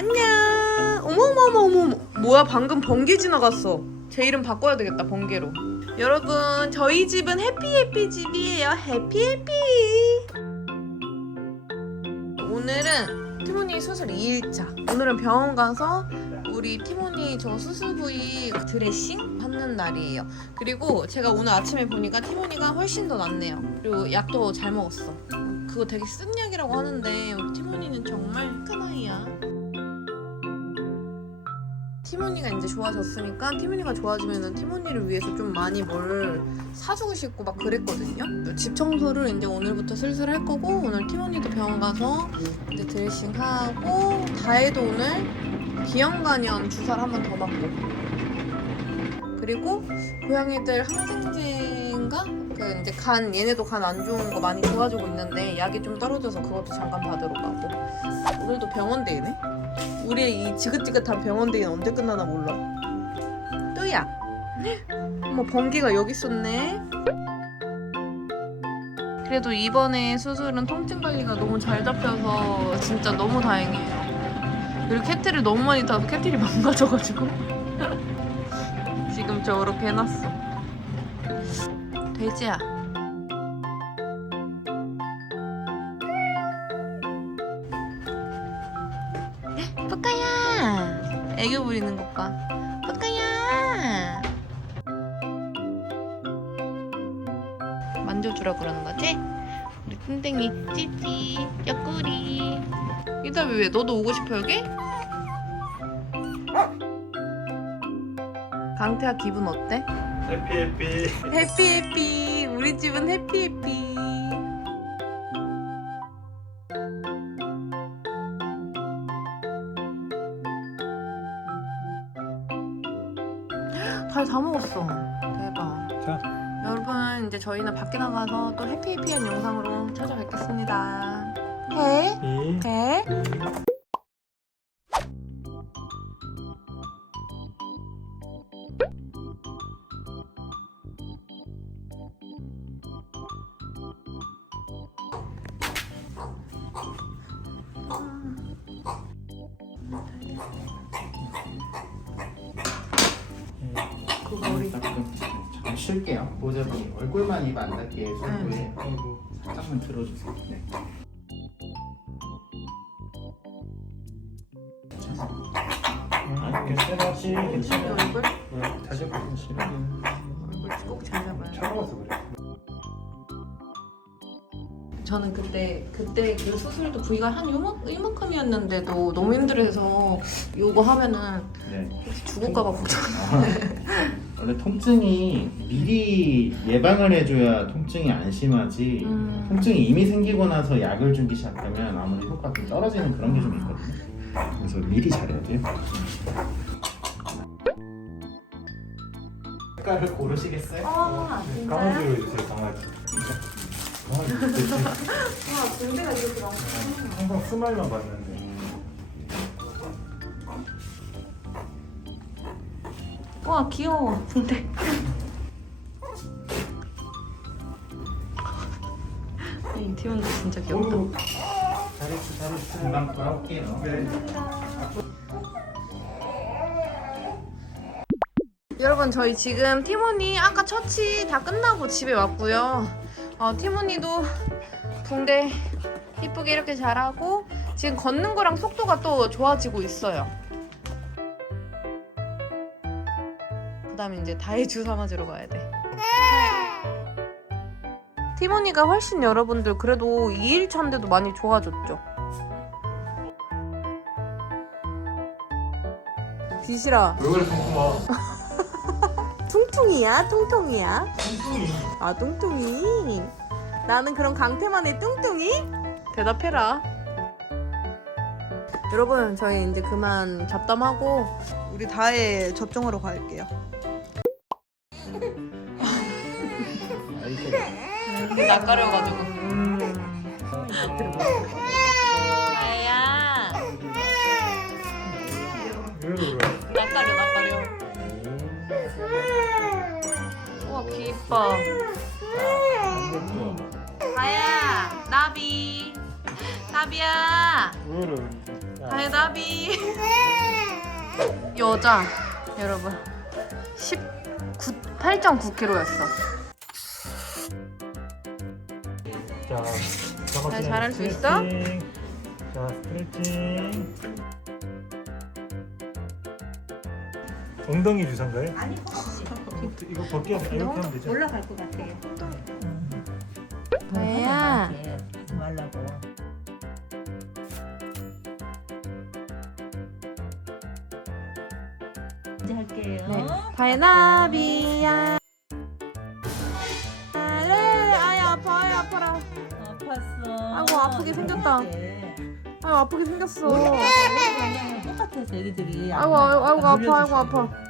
안녕. 어머머머머. 뭐야 방금 번개 지나갔어. 제 이름 바꿔야 되겠다 번개로. 여러분 저희 집은 해피해피 집이에요. 해피해피. 오늘은 티모니 수술 2일차. 오늘은 병원 가서 우리 티모니 저 수술 부위 드레싱 하는 날이에요. 그리고 제가 오늘 아침에 보니까 티모니가 훨씬 더 낫네요. 그리고 약도 잘 먹었어. 그거 되게 쓴 약이라고 하는데 우리 티모니는 정말 큰 아이야. 티모니가 이제 좋아졌으니까 티모니가 좋아지면은 티모니를 위해서 좀 많이 뭘 사주고 싶고 막 그랬거든요. 집 청소를 이제 오늘부터 슬슬 할 거고 오늘 티모니도 병원 가서 이제 드레싱 하고 다혜도 오늘 기형간염 주사를 한 번 더 맞고 그리고 고양이들 항생제인가 그 이제 간 얘네도 간 안 좋은 거 많이 도와주고 있는데 약이 좀 떨어져서 그것도 잠깐 받으러 가고 오늘도 병원 데이네. 우리의 이 지긋지긋한 병원 데이는 언제 끝나나 몰라. 또야. 어머 번개가 여기 있었네. 그래도 이번에 수술은 통증 관리가 너무 잘 잡혀서 진짜 너무 다행이에요. 그리고 캐틀을 너무 많이 타서 캐틀이 망가져가지고 지금 저렇게 해놨어. 돼지야. 애교 부리는 것 봐. 뿌까야. 만져주라 그러는 거지? 우리 뚱땡이 찌찌 옆구리. 이다비 왜 너도 오고 싶어 여기? 강태야 기분 어때? 해피 해피 해피 해피 우리 집은 해피 해피 잘 다 먹었어 대박 자. 여러분 이제 저희는 밖에 나가서 또 해피해피한 영상으로 찾아뵙겠습니다 해? 이 해? 그 머리 잠깐 쉴게요. 모자분이 얼굴만 입 안 닿게 손에 살짝만 들어주세요. 네. 아니 괜찮아 씨 괜찮아 얼굴? 응, 다시 보기 싫어 얼굴 꼭 잘 잡아요 차가워서 그래 저는 그때 그때 그 수술도 부위가 한 요만 이만큼이었는데도 너무 힘들어서 요거 하면은 네 혹시 죽을까봐 걱정. 아, 원래 통증이 미리 예방을 해줘야 통증이 안 심하지. 음. 통증이 이미 생기고 나서 약을 주기 시작하면 아무래도 효과가 좀 떨어지는 그런 게 좀 있거든요. 그래서 미리 잘해야 돼요. 색깔을 고르시겠어요? 아 강아지로 해주세요 강아지 강 와 군대가 이렇게 많 항상 스마일만 봤는데 와 귀여워 군대. 이 팀원도 진짜 귀엽다. 오, 잘했어 잘했어 금방 돌아올게요. 네. 여러분 저희 지금 티모니 아까 처치 다 끝나고 집에 왔고요. 어, 티모니도 붕대 이쁘게 이렇게 잘하고 지금 걷는 거랑 속도가 또 좋아지고 있어요. 그다음에 이제 다이 주사 맞으러 가야 돼. 티모니가 훨씬 여러분들 그래도 2일 차인데도 많이 좋아졌죠. 왜 그래 뚱뚱아 퉁퉁이야? 뚱뚱이 아 뚱뚱이. 나는 그런 강태만의 뚱뚱이? 대답해라. 여러분 저희 이제 그만 잡담하고 우리 다혜 접종하러 갈게요. 낯가려가지고. 다혜야 왜 그래 이뻐. 다야, 나비. 나비야. 다야, 나비. 여자, 여러분. 19, 8.9kg였어. 자, 잘할 수 있어? 자, 스트레칭. 엉덩이 주사인가요? 아니, 이거 벗겨. 이렇게 하면 되죠. 올라갈 것 같아. 왜야? 음. 네. 아, 하지 말라고. 이제 할게요. 네. 바나비야. 네. 아프게 생겼다. 아 아프게 생겼어. 똑같아 애들이. 아이고 아이고 아파 아이고 아파.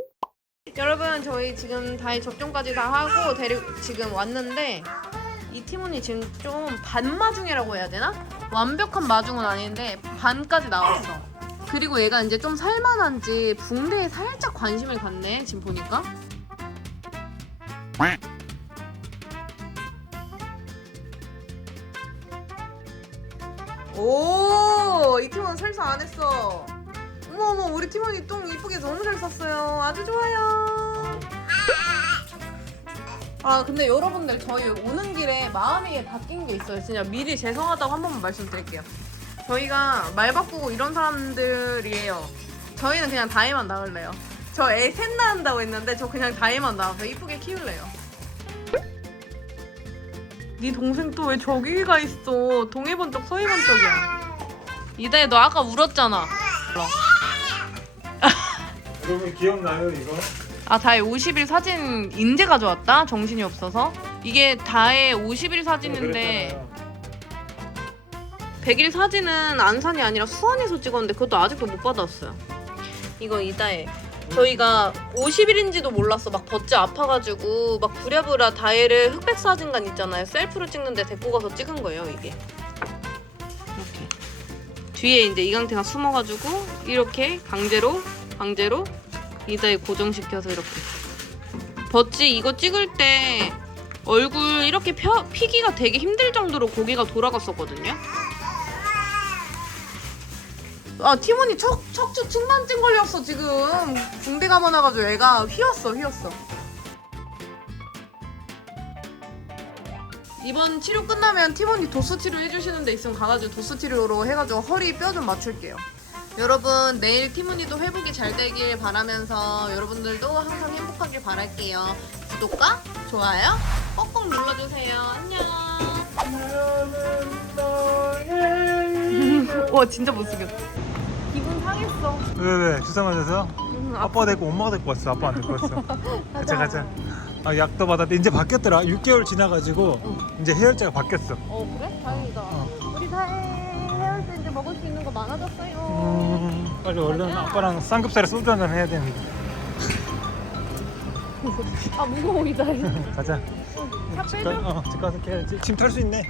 여러분 저희 지금 다이 접종까지 다 하고 데리 지금 왔는데 이 티몬이 지금 좀 반마중이라고 해야 되나? 완벽한 마중은 아닌데 반까지 나왔어. 그리고 얘가 이제 좀 살만한지 붕대에 살짝 관심을 갖네 지금 보니까. 오, 이 팀원 설사 안 했어. 어머 어머 우리 팀원이 똥 이쁘게 너무 잘 쌌어요. 아주 좋아요. 아 근데 여러분들 저희 오는 길에 마음이 바뀐 게 있어요. 진짜 미리 죄송하다고 한 번만 말씀드릴게요. 저희가 말 바꾸고 이런 사람들이에요. 저희는 그냥 다이만 낳을래요. 저 애 셋 낳는다고 했는데 저 그냥 다이만 낳아서 이쁘게 키울래요. 네 동생 또 왜 저기 가 있어? 서해본 쪽이야. 이다혜 너 아까 울었잖아. 여러분 기억나요 이거? 아 다혜 50일 사진 인제 가져왔다? 정신이 없어서? 이게 다혜 50일 사진인데 100일 사진은 안산이 아니라 수원에서 찍었는데 그것도 아직도 못 받았어요. 이거 이다혜 저희가 50일인지도 몰랐어. 막 덧째 아파가지고 막 부랴부랴 다혜를 흑백 사진관 있잖아요. 셀프로 찍는데 데리고 가서 찍은 거예요 이게. 이렇게 뒤에 이제 이강태가 숨어가지고 이렇게 강제로 강제로 이다혜 고정시켜서 이렇게. 버찌 이거 찍을 때 얼굴 이렇게 펴, 피기가 되게 힘들 정도로 고개가 돌아갔었거든요. 아 티몬이 척, 척추 측만증 걸렸어 지금. 붕대 감아놔가지고 애가 휘었어 휘었어. 이번 치료 끝나면 티몬이 도수 치료 해주시는 데 있으면 가가지고 도수 치료로 해가지고 허리 뼈 좀 맞출게요 여러분 내일 티모니도 회복이 잘 되길 바라면서 여러분들도 항상 행복하길 바랄게요. 구독과 좋아요 꼭꼭 눌러주세요. 안녕. 와 진짜 못생겼어. 기분 상했어. 왜왜 주사 맞아서? 응, 아빠가 데리고 엄마가 데리고 왔어. 아빠 안 데리고 왔어. 가자 가자. 아 약도 받았대. 이제 바뀌었더라. 6개월 지나가지고 이제 해열제가 바뀌었어. 어 그래? 다행이다. 우리 다혜 이제 먹을 수 있는 거 많아졌어요. 음, 빨리 얼른 아빠랑 쌍급살에 소주 한잔 해야 되는데. 아 무거워 이 다혜. 가자. 차 집. 가, 어, 집 가서 해야지. 짐탈 수 있네.